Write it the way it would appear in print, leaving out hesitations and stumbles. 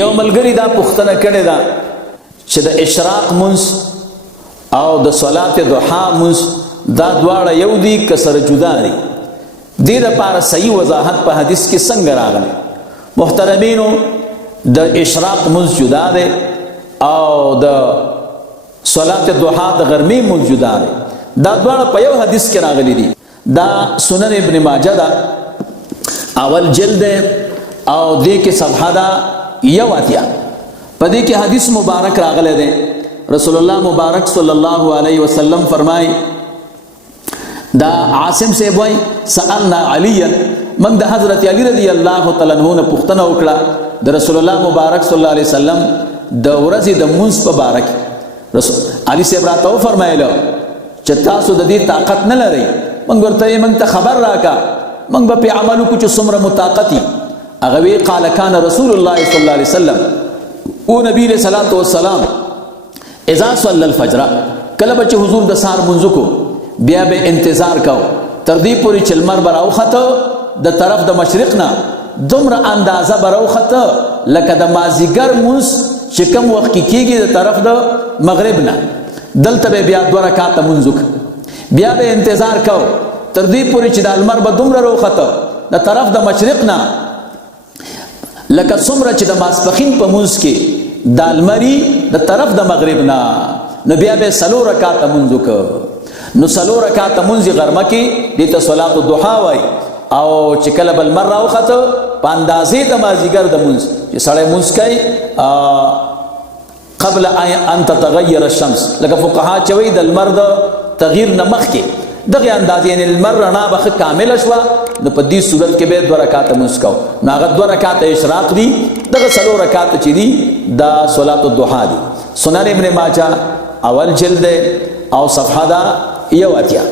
یو ملګری دا پوښتنه کړې ده چې د اشراق منځ او د صلات ضحا منځ دا دواړه یو دي که سره جدا دي؟ دې دپاره صحیح وضاحت په حدیث کې څنګه راغلی؟ محترمینو، د اشراق منځ جدا دی او د صلات ضحا د غرمې منځ جدا دی. دا دواړه په یو حدیث کې راغلي دي. دا سنن ابن ماجه ده، اول جلد دی او دې کې صفحه ده 81. په دې کې حدیث مبارک راغلی دی. رسول الله مبارک صلی الله علیه وسلم فرمای، دا عاصم صاحب وای سألنا علیا، من د حضرت علی رضی الله تعالی عنہ نه پوښتنه وکړه د رسول الله مبارک صلی الله علیه وسلم د ورځې د منځ په باره کې. رسول علي صاحب راته وفرمایله چې تاسو د دې طاقت نه لرئ. موږ ورته موږ ته خبر راکا، موږ به پې عمل وکړو چې څومره مو طاقت وي. هغه وی قال کان رسول الله صلی الله علیه وسلم، او نبی علیہ الصلوۃ والسلام اذا صلی الفجر، کله به چې حضور د سهار منځ کو بیا به انتظار کو تر دې پورې چې لمر به راوخته د طرف د مشرق نه، دومره اندازه به راوخته لکه د مازدیګر منځ چې کوم وخت کې کېږي د طرف د مغرب نه. دلته به بیا 2 رکعاته منځ وکړه، بیا به انتظار کو تر دې پورې چې د لمر به دومره راوخته د طرف د مشرق نه لکه څومره چې د ماسپښین په منځ کې د لمري د طرف د مغرب نه. نو بیا به 4 رکعاته منځ وکړه. نو 4 رکعاته منځ غرمه کې دې ته صلات الضحا وای. او چې کله بل مر راوخته په اندازې د مازدیګر د منځ چې سړی منځ کوي قبل ان تتغیر الشمس، لکه فقها چې وایي د لمر د تغییر نه مخکې دغه اندازې، یعنې لمر رڼا به ښه کامله شوه، نو په دې صورت کې به 2 رکعاته منځ کوو. نو هغه 2 رکعاته اشراق دي، دغه 4 رکعاته چې دي دا صلات الضحا دي. سنن ابن ماجه اول جلد او صفحه دا 81.